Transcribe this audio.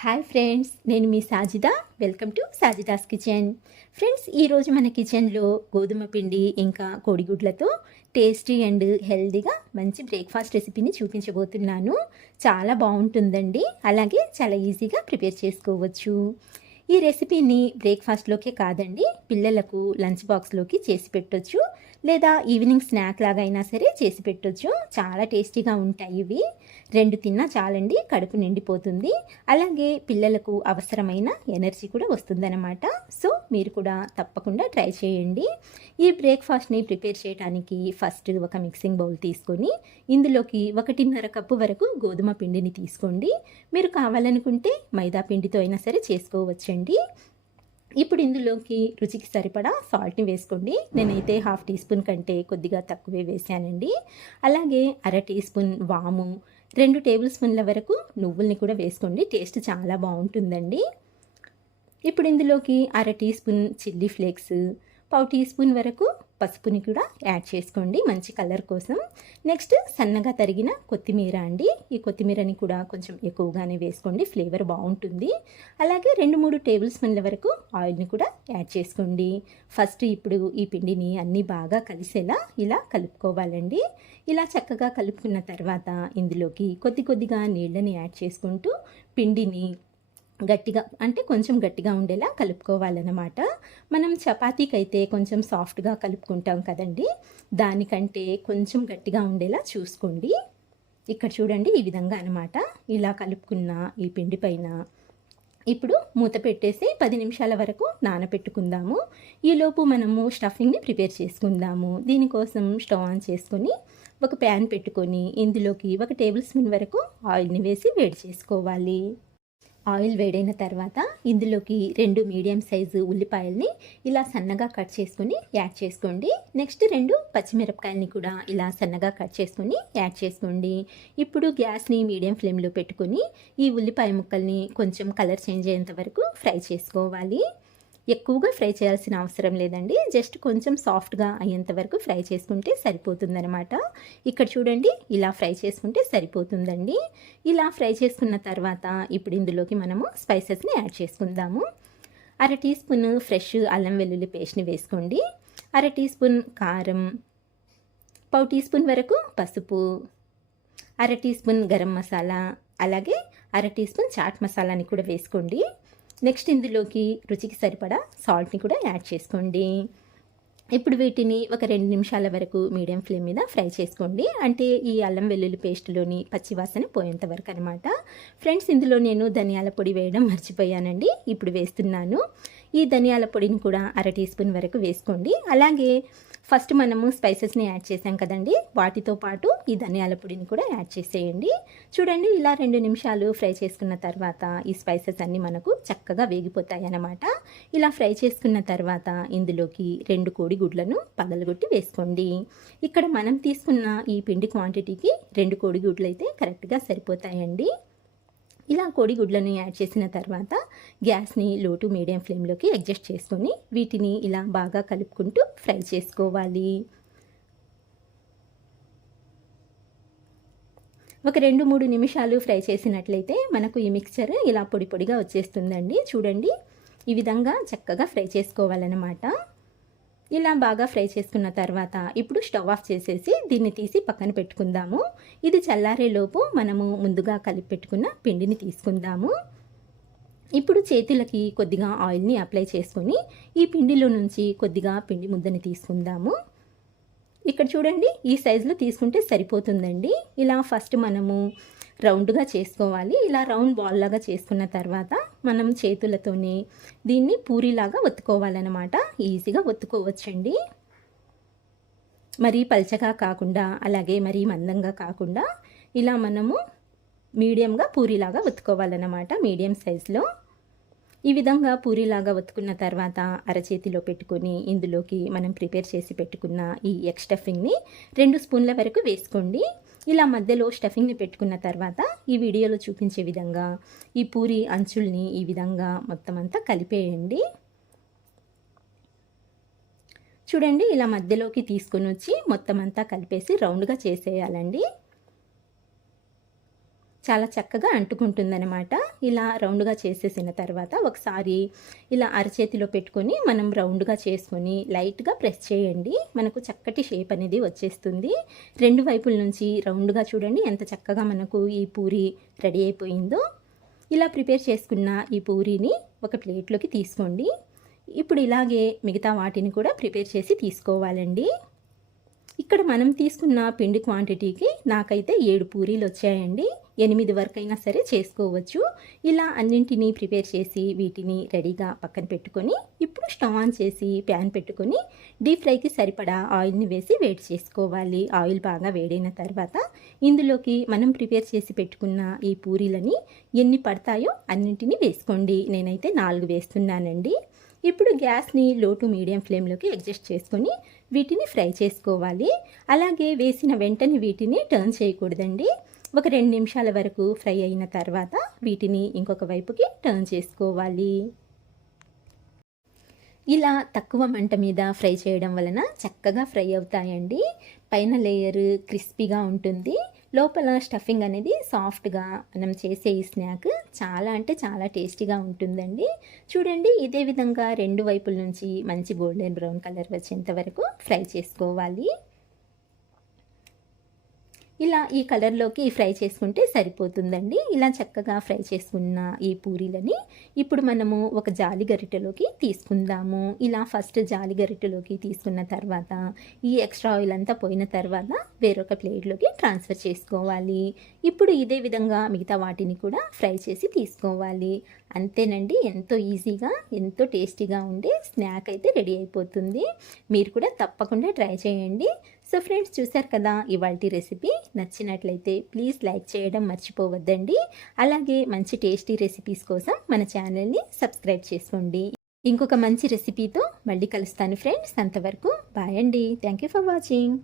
Hi friends నేను మీ Sajida. Welcome to Sajida's kitchen. Friends ఈరోజు మన కిచెన్లో గోధుమ పిండి ఇంకా కోడిగుడ్లతో టేస్టీ అండ్ హెల్దీగా మంచి బ్రేక్ఫాస్ట్ రెసిపీని చూపించబోతున్నాను. చాలా బాగుంటుందండి. అలాగే చాలా ఈజీగా ప్రిపేర్ చేసుకోవచ్చు. ఈ రెసిపీని బ్రేక్ఫాస్ట్లోకే కాదండి పిల్లలకు లంచ్ బాక్స్లోకి చేసి పెట్టొచ్చు. లేదా ఈవినింగ్ స్నాక్ లాగా అయినా సరే చేసి పెట్టొచ్చు. చాలా టేస్టీగా ఉంటాయి ఇవి. రెండు తిన్నా చాలండి కడుపు నిండిపోతుంది. అలాగే పిల్లలకు అవసరమైన ఎనర్జీ కూడా వస్తుందన్నమాట. సో మీరు కూడా తప్పకుండా ట్రై చేయండి. ఈ బ్రేక్ఫాస్ట్ని ప్రిపేర్ చేయడానికి ఫస్ట్ ఒక మిక్సింగ్ బౌల్ తీసుకొని ఇందులోకి ఒకటిన్నర కప్పు వరకు గోధుమ పిండిని తీసుకోండి. మీరు కావాలనుకుంటే మైదా పిండితో అయినా సరే చేసుకోవచ్చండి ఇప్పుడు ఇందులోకి రుచికి సరిపడా సాల్ట్ని వేసుకోండి. నేనైతే హాఫ్ టీ స్పూన్ కంటే కొద్దిగా తక్కువే వేసానండి. అలాగే అర టీ స్పూన్ వాము రెండు టేబుల్ స్పూన్ల వరకు నువ్వుల్ని కూడా వేసుకోండి. టేస్ట్ చాలా బాగుంటుందండి. ఇప్పుడు ఇందులోకి అర టీ స్పూన్ చిల్లీ ఫ్లేక్స్ పావు టీ స్పూన్ వరకు పసుపుని కూడా యాడ్ చేసుకోండి మంచి కలర్ కోసం. నెక్స్ట్ సన్నగా తరిగిన కొత్తిమీర అండి. ఈ కొత్తిమీరని కూడా కొంచెం ఎక్కువగానే వేసుకోండి ఫ్లేవర్ బాగుంటుంది. అలాగే రెండు మూడు టేబుల్ స్పూన్ల వరకు ఆయిల్ని కూడా యాడ్ చేసుకోండి. ఫస్ట్ ఇప్పుడు ఈ పిండిని అన్నీ బాగా కలిసేలా ఇలా కలుపుకోవాలండి. ఇలా చక్కగా కలుపుకున్న తర్వాత ఇందులోకి కొద్ది కొద్దిగా నీళ్ళని యాడ్ చేసుకుంటూ పిండిని గట్టిగా అంటే కొంచెం గట్టిగా ఉండేలా కలుపుకోవాలన్నమాట. మనం చపాతీకి అయితే కొంచెం సాఫ్ట్గా కలుపుకుంటాం కదండి. దానికంటే కొంచెం గట్టిగా ఉండేలా చూసుకోండి. ఇక్కడ చూడండి ఈ విధంగా అనమాట ఇలా కలుపుకున్న ఈ పిండి పైన ఇప్పుడు మూత పెట్టేసి పది నిమిషాల వరకు నానబెట్టుకుందాము ఈలోపు మనము స్టఫింగ్ని ప్రిపేర్ చేసుకుందాము. దీనికోసం స్టవ్ ఆన్ చేసుకొని ఒక ప్యాన్ పెట్టుకొని ఇందులోకి ఒక టేబుల్ స్పూన్ వరకు ఆయిల్ని వేసి వేడి చేసుకోవాలి. ఆయిల్ వేడైన తర్వాత ఇందులోకి రెండు మీడియం సైజు ఉల్లిపాయల్ని ఇలా సన్నగా కట్ చేసుకొని యాడ్ చేసుకోండి. నెక్స్ట్ రెండు పచ్చిమిరపకాయలని కూడా ఇలా సన్నగా కట్ చేసుకొని యాడ్ చేసుకోండి. ఇప్పుడు గ్యాస్ని మీడియం ఫ్లేమ్లో పెట్టుకొని ఈ ఉల్లిపాయ ముక్కల్ని కొంచెం కలర్ చేంజ్ అయ్యేంత వరకు ఫ్రై చేసుకోవాలి. ఎక్కువగా ఫ్రై చేయాల్సిన అవసరం లేదండి. జస్ట్ కొంచెం సాఫ్ట్గా అయ్యేంత వరకు ఫ్రై చేసుకుంటే సరిపోతుందనమాట ఇక్కడ చూడండి ఇలా ఫ్రై చేసుకుంటే సరిపోతుందండి. ఇలా ఫ్రై చేసుకున్న తర్వాత ఇప్పుడు ఇందులోకి మనము స్పైసెస్ని యాడ్ చేసుకుందాము. అర టీ స్పూన్ ఫ్రెష్ అల్లం వెల్లుల్లి పేస్ట్ని వేసుకోండి. అర టీ స్పూన్ కారం పావు టీ స్పూన్ వరకు పసుపు అర టీ స్పూన్ గరం మసాలా అలాగే అర టీ స్పూన్ చాట్ మసాలాని కూడా వేసుకోండి. నెక్స్ట్ ఇందులోకి రుచికి సరిపడా సాల్ట్ని కూడా యాడ్ చేసుకోండి. ఇప్పుడు వీటిని ఒక రెండు నిమిషాల వరకు మీడియం ఫ్లేమ్ మీద ఫ్రై చేసుకోండి. అంటే ఈ అల్లం వెల్లుల్లి పేస్ట్లోని పచ్చివాసన పోయేంత వరకు అనమాట ఫ్రెండ్స్ ఇందులో నేను ధనియాల పొడి వేయడం మర్చిపోయానండి. ఇప్పుడు వేస్తున్నాను. ఈ ధనియాల పొడిని కూడా అర టీ స్పూన్ వరకు వేసుకోండి. అలాగే ఫస్ట్ మనము స్పైసెస్ని యాడ్ చేసాం కదండి. వాటితో పాటు ఈ ధనియాల పొడిని కూడా యాడ్ చేసేయండి. చూడండి ఇలా రెండు నిమిషాలు ఫ్రై చేసుకున్న తర్వాత ఈ స్పైసెస్ అన్నీ మనకు చక్కగా వేగిపోతాయి అన్నమాట ఇలా ఫ్రై చేసుకున్న తర్వాత ఇందులోకి రెండు కోడి గుడ్లను పగలగొట్టి వేసుకోండి. ఇక్కడ మనం తీసుకున్న ఈ పిండి క్వాంటిటీకి రెండు కోడి గుడ్లు అయితే కరెక్ట్గా సరిపోతాయండి. ఇలా కోడిగుడ్లను యాడ్ చేసిన తర్వాత గ్యాస్ని లో టు మీడియం ఫ్లేమ్లోకి అడ్జస్ట్ చేసుకొని వీటిని ఇలా బాగా కలుపుకుంటూ ఫ్రై చేసుకోవాలి. ఒక రెండు మూడు నిమిషాలు ఫ్రై చేసినట్లయితే మనకు ఈ మిక్చర్ ఇలా పొడి పొడిగా వచ్చేస్తుందండి. చూడండి ఈ విధంగా చక్కగా ఫ్రై చేసుకోవాలన్నమాట. ఇలా బాగా ఫ్రై చేసుకున్న తర్వాత ఇప్పుడు స్టవ్ ఆఫ్ చేసేసి దీన్ని తీసి పక్కన పెట్టుకుందాము. ఇది చల్లారేలోపు మనము ముందుగా కలిపి పెట్టుకున్న పిండిని తీసుకుందాము. ఇప్పుడు చేతులకి కొద్దిగా ఆయిల్ని అప్లై చేసుకొని ఈ పిండిలో నుంచి కొద్దిగా పిండి ముద్దని తీసుకుందాము. ఇక్కడ చూడండి ఈ సైజులో తీసుకుంటే సరిపోతుందండి. ఇలా ఫస్ట్ మనము రౌండ్గా చేసుకోవాలి. ఇలా రౌండ్ బాల్ లాగా చేసుకున్న తర్వాత మనం చేతులతోనే దీన్ని పూరిలాగా ఒత్తుకోవాలన్నమాట. ఈజీగా ఒత్తుకోవచ్చండి. మరీ పల్చగా కాకుండా అలాగే మరీ మందంగా కాకుండా ఇలా మనము మీడియంగా పూరిలాగా ఒత్తుకోవాలన్నమాట మీడియం సైజులో. ఈ విధంగా పూరిలాగా ఒత్తుకున్న తర్వాత అరచేతిలో పెట్టుకొని ఇందులోకి మనం ప్రిపేర్ చేసి పెట్టుకున్న ఈ ఎగ్ స్టఫింగ్ని రెండు స్పూన్ల వరకు వేసుకోండి. ఇలా మధ్యలో స్టఫింగ్ని పెట్టుకున్న తర్వాత ఈ వీడియోలో చూపించే విధంగా ఈ పూరి అంచుల్ని ఈ విధంగా మొత్తం అంతా కలిపేయండి. చూడండి ఇలా మధ్యలోకి తీసుకొని వచ్చి మొత్తం అంతా కలిపేసి రౌండ్గా చేసేయాలండి. చాలా చక్కగా అంటుకుంటుందన్నమాట. ఇలా రౌండ్గా చేసేసిన తర్వాత ఒకసారి ఇలా అరచేతిలో పెట్టుకొని మనం రౌండ్గా చేసుకొని లైట్గా ప్రెస్ చేయండి. మనకు చక్కటి షేప్ అనేది వచ్చేస్తుంది. రెండు వైపుల నుంచి రౌండ్గా చూడండి ఎంత చక్కగా మనకు ఈ పూరి రెడీ అయిపోయిందో. ఇలా ప్రిపేర్ చేసుకున్న ఈ పూరీని ఒక ప్లేట్లోకి తీసుకోండి. ఇప్పుడు ఇలాగే మిగతా వాటిని కూడా ప్రిపేర్ చేసి తీసుకోవాలండి. ఇక్కడ మనం తీసుకున్న పిండి క్వాంటిటీకి నాకైతే ఏడు పూరీలు వచ్చాయండి. ఎనిమిది వరకు అయినా సరే చేసుకోవచ్చు. ఇలా అన్నింటినీ ప్రిపేర్ చేసి వీటిని రెడీగా పక్కన పెట్టుకొని ఇప్పుడు స్టవ్ ఆన్ చేసి ప్యాన్ పెట్టుకొని డీప్ ఫ్రైకి సరిపడా ఆయిల్ని వేసి వేడి చేసుకోవాలి. ఆయిల్ బాగా వేడైన తర్వాత ఇందులోకి మనం ప్రిపేర్ చేసి పెట్టుకున్న ఈ పూరీలని ఎన్ని పడతాయో అన్నింటినీ వేసుకోండి. నేనైతే నాలుగు వేస్తున్నానండి. ఇప్పుడు గ్యాస్ని లో టు మీడియం ఫ్లేమ్లోకి అడ్జస్ట్ చేసుకొని వీటిని ఫ్రై చేసుకోవాలి. అలాగే వేసిన వెంటనే వీటిని టర్న్ చేయకూడదండి. ఒక రెండు నిమిషాల వరకు ఫ్రై అయిన తర్వాత వీటిని ఇంకొక వైపుకి టర్న్ చేసుకోవాలి. ఇలా తక్కువ మంట మీద ఫ్రై చేయడం వలన చక్కగా ఫ్రై అవుతాయండి. పైన లేయర్ క్రిస్పీగా ఉంటుంది. లోపల స్టఫింగ్ అనేది సాఫ్ట్గా మనం చేసే ఈ స్నాక్ చాలా అంటే చాలా టేస్టీగా ఉంటుందండి. చూడండి ఇదే విధంగా రెండు వైపుల నుంచి మంచి గోల్డెన్ బ్రౌన్ కలర్ వచ్చేంత వరకు ఫ్రై చేసుకోవాలి. ఇలా ఈ కలర్లోకి ఫ్రై చేసుకుంటే సరిపోతుందండి. ఇలా చక్కగా ఫ్రై చేసుకున్న ఈ పూరీలని ఇప్పుడు మనము ఒక జాలి గరిటెలోకి తీసుకుందాము. ఇలా ఫస్ట్ జాలి గరిటెలోకి తీసుకున్న తర్వాత ఈ ఎక్స్ట్రా ఆయిల్ అంతా పోయిన తర్వాత వేరొక ప్లేట్లోకి ట్రాన్స్ఫర్ చేసుకోవాలి. ఇప్పుడు ఇదే విధంగా మిగతా వాటిని కూడా ఫ్రై చేసి తీసుకోవాలి. అంతేనండి ఎంతో ఈజీగా ఎంతో టేస్టీగా ఉండే స్నాక్ అయితే రెడీ అయిపోతుంది. మీరు కూడా తప్పకుండా ట్రై చేయండి. సో ఫ్రెండ్స్ చూసారు కదా ఇవాళ రెసిపీ నచ్చినట్లయితే ప్లీజ్ లైక్ చేయడం మర్చిపోవద్దండి. అలాగే మంచి టేస్టీ రెసిపీస్ కోసం మన ఛానల్ని సబ్స్క్రైబ్ చేసుకోండి. ఇంకొక మంచి రెసిపీతో మళ్ళీ కలుస్తాను ఫ్రెండ్స్. అంతవరకు బాయ్ అండి. Thank you for watching.